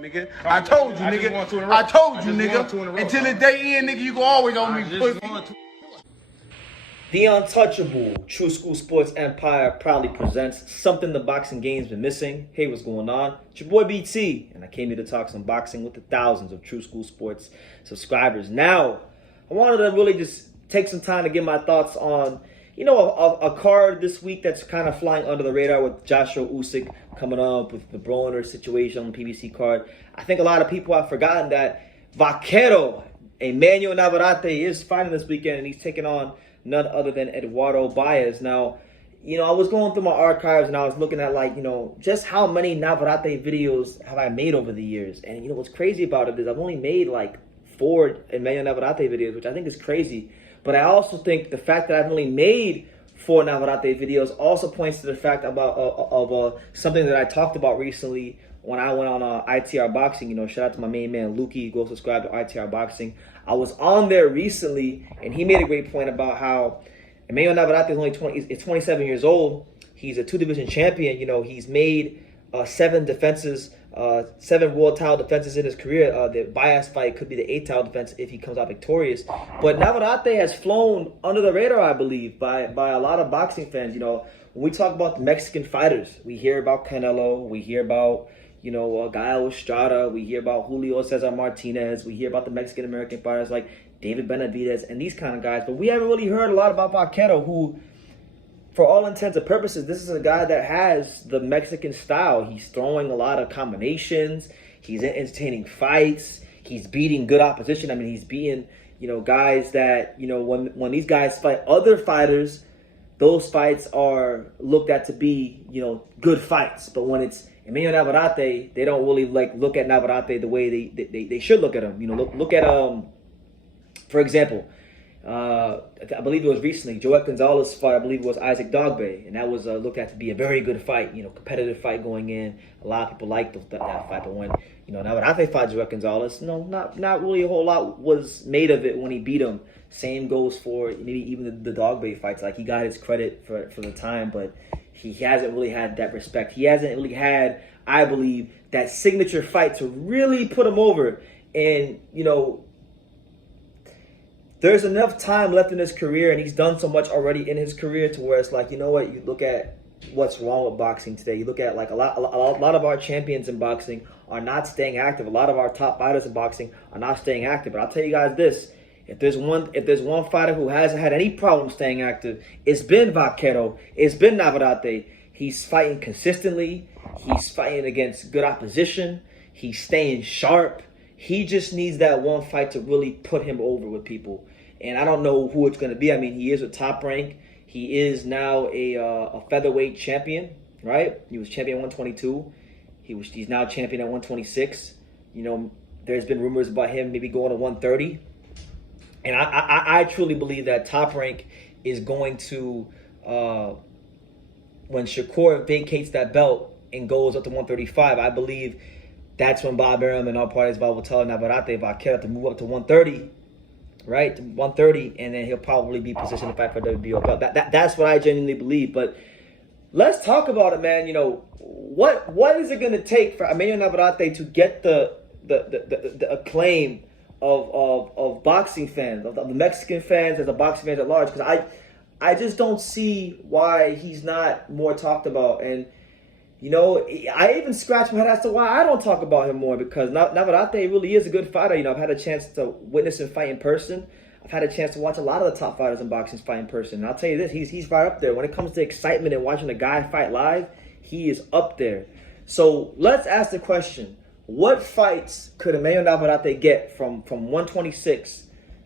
Nigga, I told you, nigga. I told you, nigga. Until the day end, nigga, you can always on me, pussy. The untouchable True School Sports Empire proudly presents something the boxing game's been missing. Hey, what's going on? It's your boy BT, and I came here to talk some boxing with the thousands of True School Sports subscribers. Now, I wanted to really just take some time to give my thoughts on, a card this week that's kind of flying under the radar with Joshua Usyk coming up with the Broner situation on the PBC card. I think a lot of people have forgotten that Vaquero, Emanuel Navarrete, is fighting this weekend, and he's taking on none other than Eduardo Baez. Now, I was going through my archives and I was looking at just how many Navarrete videos have I made over the years. And what's crazy about it is I've only made 4 Emanuel Navarrete videos, which I think is crazy. But I also think the fact that I've only made 4 Navarrete videos also points to the fact of something that I talked about recently when I went on ITR Boxing. Shout out to my main man, Lukey. Go subscribe to ITR Boxing. I was on there recently, and he made a great point about how Emanuel Navarrete is only 27 years old. He's a 2-division champion. He's made 7 defenses, 7 world title defenses in his career. The Baez fight could be the 8th title defense if he comes out victorious. But Navarrete has flown under the radar, I believe, by a lot of boxing fans. When we talk about the Mexican fighters, we hear about Canelo, we hear about Gael Estrada, we hear about Julio Cesar Martinez, we hear about the Mexican-American fighters like David Benavidez and these kind of guys, but we haven't really heard a lot about Vaquero, who, for all intents and purposes, this is a guy that has the Mexican style. He's throwing a lot of combinations, he's entertaining fights, he's beating good opposition. I mean, he's beating, guys that, when these guys fight other fighters, those fights are looked at to be, good fights, but when it's Emanuel Navarrete, they don't really look at Navarrete the way they should look at him. Look at for example, I believe it was recently Joet Gonzalez fought. I believe it was Isaac Dogbe, and that was looked at to be a very good fight. Competitive fight going in. A lot of people liked that fight, but when Navarrete fought Joet Gonzalez, not really a whole lot was made of it when he beat him. Same goes for maybe even the Dogbe fights. He got his credit for the time, but he hasn't really had that respect. He hasn't really had, I believe, that signature fight to really put him over. And, there's enough time left in his career, and he's done so much already in his career to where it's you look at what's wrong with boxing today. You look at a lot of our champions in boxing are not staying active. A lot of our top fighters in boxing are not staying active. But I'll tell you guys this. If there's one fighter who hasn't had any problem staying active, it's been Vaquero. It's been Navarrete. He's fighting consistently. He's fighting against good opposition. He's staying sharp. He just needs that one fight to really put him over with people. And I don't know who it's going to be. I mean, he is a top rank. He is now a featherweight champion, right? He was champion at 122. He's now champion at 126. There's been rumors about him maybe going to 130. And I truly believe that Top Rank is going to, when Shakur vacates that belt and goes up to 135, I believe that's when Bob Arum and all parties will tell Navarrete Vaquero to move up to 130, right? To 130, and then he'll probably be positioned to fight for the WBO belt. That's what I genuinely believe. But let's talk about it, man. What is it going to take for Emanuel Navarrete to get the acclaim of boxing fans, of the Mexican fans, as the boxing fans at large? Because I just don't see why he's not more talked about. And I even scratch my head as to why I don't talk about him more, because Navarrete really is a good fighter. I've had a chance to witness him fight in person. I've had a chance to watch a lot of the top fighters in boxing fight in person. And I'll tell you this, he's right up there. When it comes to excitement and watching a guy fight live, he is up there. So let's ask the question. What fights could Emanuel Navarrete get from 126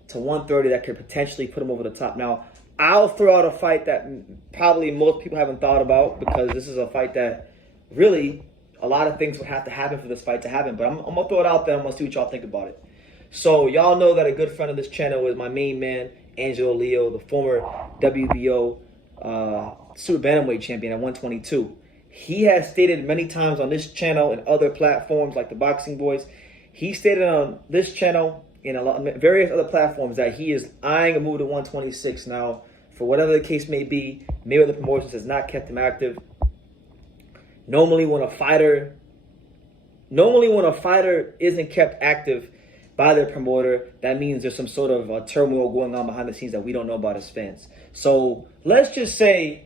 to 130 that could potentially put him over the top? Now, I'll throw out a fight that probably most people haven't thought about, because this is a fight that really a lot of things would have to happen for this fight to happen. But I'm going to throw it out there. I'm going to see what y'all think about it. So y'all know that a good friend of this channel is my main man, Angelo Leo, the former WBO super bantamweight champion at 122. He has stated many times on this channel and other platforms like the Boxing Boys, he stated on this channel and various other platforms that he is eyeing a move to 126. Now, for whatever the case may be, Mayweather Promotions has not kept him active. Normally, when a fighter normally when a fighter isn't kept active by their promoter, that means there's some sort of turmoil going on behind the scenes that we don't know about as fans. So let's just say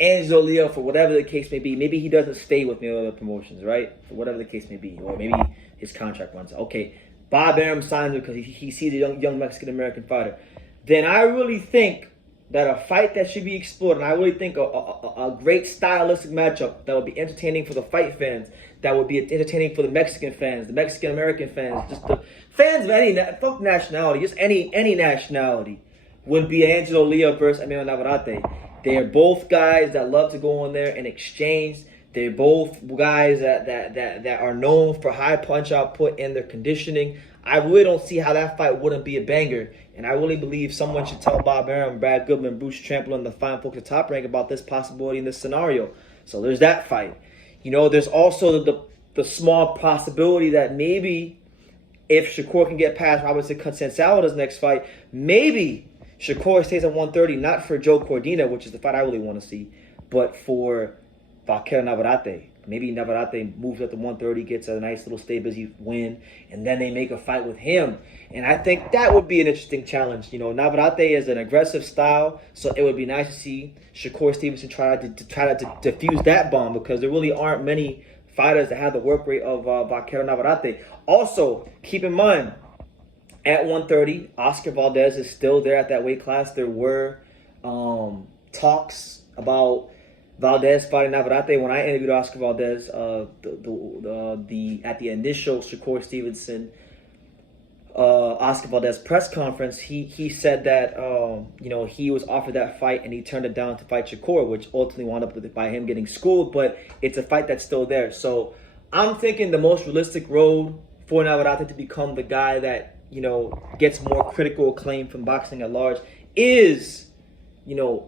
Angelo Leo, for whatever the case may be, maybe he doesn't stay with Mayweather Promotions, right? For whatever the case may be, or maybe his contract runs out. Okay, Bob Arum signs because he sees a young Mexican-American fighter. Then I really think that a fight that should be explored, and I really think a great stylistic matchup that would be entertaining for the fight fans, that would be entertaining for the Mexican fans, the Mexican-American fans, just the fans of any nationality, just any nationality, would be Angelo Leo versus Emanuel Navarrete. They're both guys that love to go in there and exchange. They're both guys that are known for high punch output and their conditioning. I really don't see how that fight wouldn't be a banger. And I really believe someone should tell Bob Arum, Brad Goodman, Bruce Tramplin, and the fine folks at Top Rank about this possibility in this scenario. So there's that fight. There's also the small possibility that maybe if Shakur can get past Robinson Conceicalo's next fight, maybe Shakur stays at 130, not for Joe Cordina, which is the fight I really want to see, but for Vaquero Navarrete. Maybe Navarrete moves up to 130, gets a nice little stay busy win, and then they make a fight with him. And I think that would be an interesting challenge. Navarrete is an aggressive style, so it would be nice to see Shakur Stevenson try to defuse that bomb, because there really aren't many fighters that have the work rate of Vaquero Navarrete. Also, keep in mind, at 130, Oscar Valdez is still there at that weight class. There were talks about Valdez fighting Navarrete. When I interviewed Oscar Valdez, at the initial Shakur Stevenson Oscar Valdez press conference, he said that he was offered that fight and he turned it down to fight Shakur, which ultimately wound up by him getting schooled. But it's a fight that's still there. So I'm thinking the most realistic road for Navarrete to become the guy that gets more critical acclaim from boxing at large is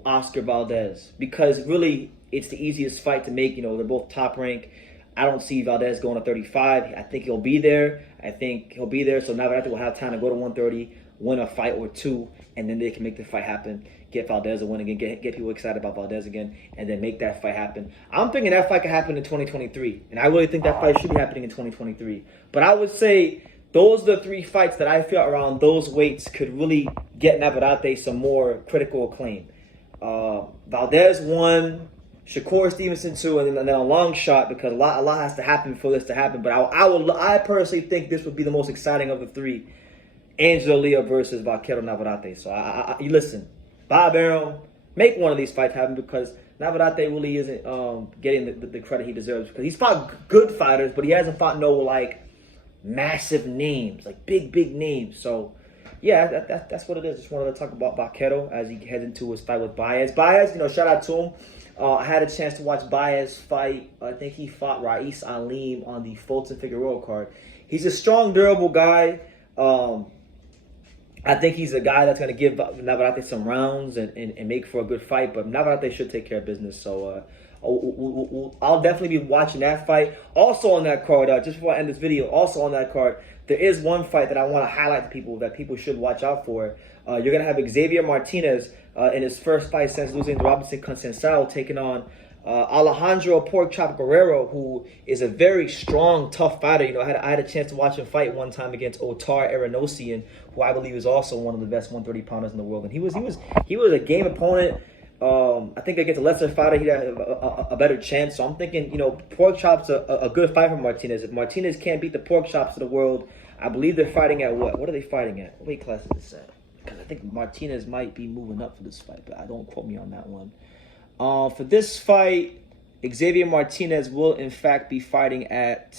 Oscar Valdez, because really it's the easiest fight to make. They're both Top Rank. I don't see Valdez going to 35. I think he'll be there. So Navarrete will have time to go to 130, win a fight or two, and then they can make the fight happen, get Valdez a win again, get people excited about Valdez again, and then make that fight happen. I'm thinking that fight could happen in 2023, and I really think that fight should be happening in 2023. But I would say those are the three fights that I feel around those weights could really get Navarrete some more critical acclaim. Valdez 1, Shakur Stevenson 2, and then a long shot, because a lot has to happen for this to happen. But I personally think this would be the most exciting of the three: Angelo Leo versus Vaquero Navarrete. So you listen, Bob Arum, make one of these fights happen, because Navarrete really isn't getting the credit he deserves, because he's fought good fighters, but he hasn't fought massive names, big names. So yeah, that's what it is. Just wanted to talk about Vaquero as he heads into his fight with Baez. Baez, shout out to him. I had a chance to watch Baez fight. I think he fought Rais Alim on the Fulton Figueroa card. He's a strong, durable guy. I think he's a guy that's going to give Navarrete some rounds and make for a good fight. But Navarrete should take care of business. So I'll definitely be watching that fight. Also on that card, just before I end this video, also on that card, there is one fight that I want to highlight to people that people should watch out for. You're going to have Xavier Martinez in his first fight since losing to Robinson Conceicalo, taking on Alejandro Pork Chop Guerrero, who is a very strong, tough fighter. I had a chance to watch him fight one time against Otar Aranosian, who I believe is also one of the best 130 pounders in the world. And he was a game opponent. I think against a lesser fighter, he'd have a better chance. So I'm thinking, Pork Chop's a good fight for Martinez. If Martinez can't beat the Pork Chops of the world, I believe they're fighting at what? What are they fighting at? What weight class is this at? Because I think Martinez might be moving up for this fight, but I don't quote me on that one. For this fight, Xavier Martinez will in fact be fighting at.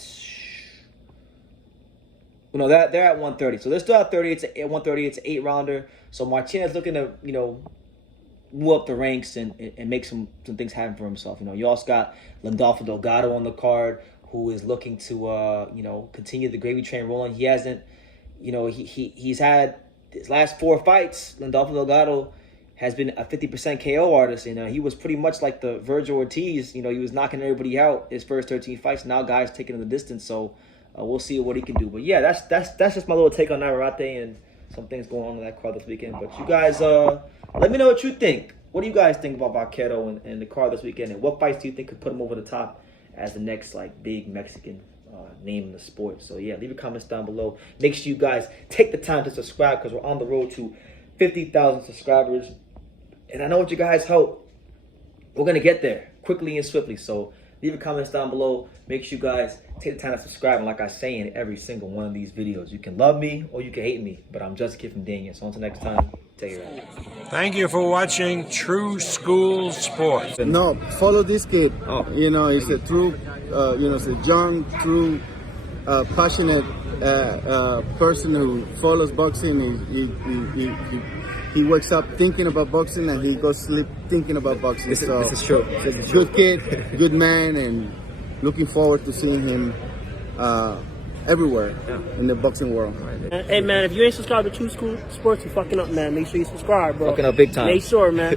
No, they're at 130. So they're still at 30. It's at 130. It's an 8-rounder. So Martinez looking to move up the ranks and make some things happen for himself. You also got Landolfo Delgado on the card, who is looking to continue the gravy train rolling. He hasn't, he's had his last 4 fights. Landolfo Delgado has been a 50% KO artist. He was pretty much like the Virgil Ortiz. He was knocking everybody out his first 13 fights. Now guys taking him the distance. So we'll see what he can do. But yeah, that's just my little take on Navarrete and some things going on in that card this weekend. But you guys, let me know what you think. What do you guys think about Vaquero and the card this weekend? And what fights do you think could put him over the top as the next big Mexican name in the sport. So yeah, leave your comments down below. Make sure you guys take the time to subscribe because we're on the road to 50,000 subscribers. And I know with you guys' help, we're going to get there quickly and swiftly. So leave your comments down below. Make sure you guys take the time to subscribe. And like I say in every single one of these videos, you can love me or you can hate me. But I'm just a kid from Dania. So until next time, take it out. Thank you for watching True School Sports. No, follow this kid. Oh. You know, he's a true, he's a young, true, passionate person who follows boxing. He wakes up thinking about boxing and he goes to sleep thinking about boxing. This is true. This is true. Good kid, good man, and looking forward to seeing him everywhere in the boxing world. Hey man, if you ain't subscribed to True School Sports, you fucking up, man. Make sure you subscribe, bro. Fucking up big time. Make sure, man.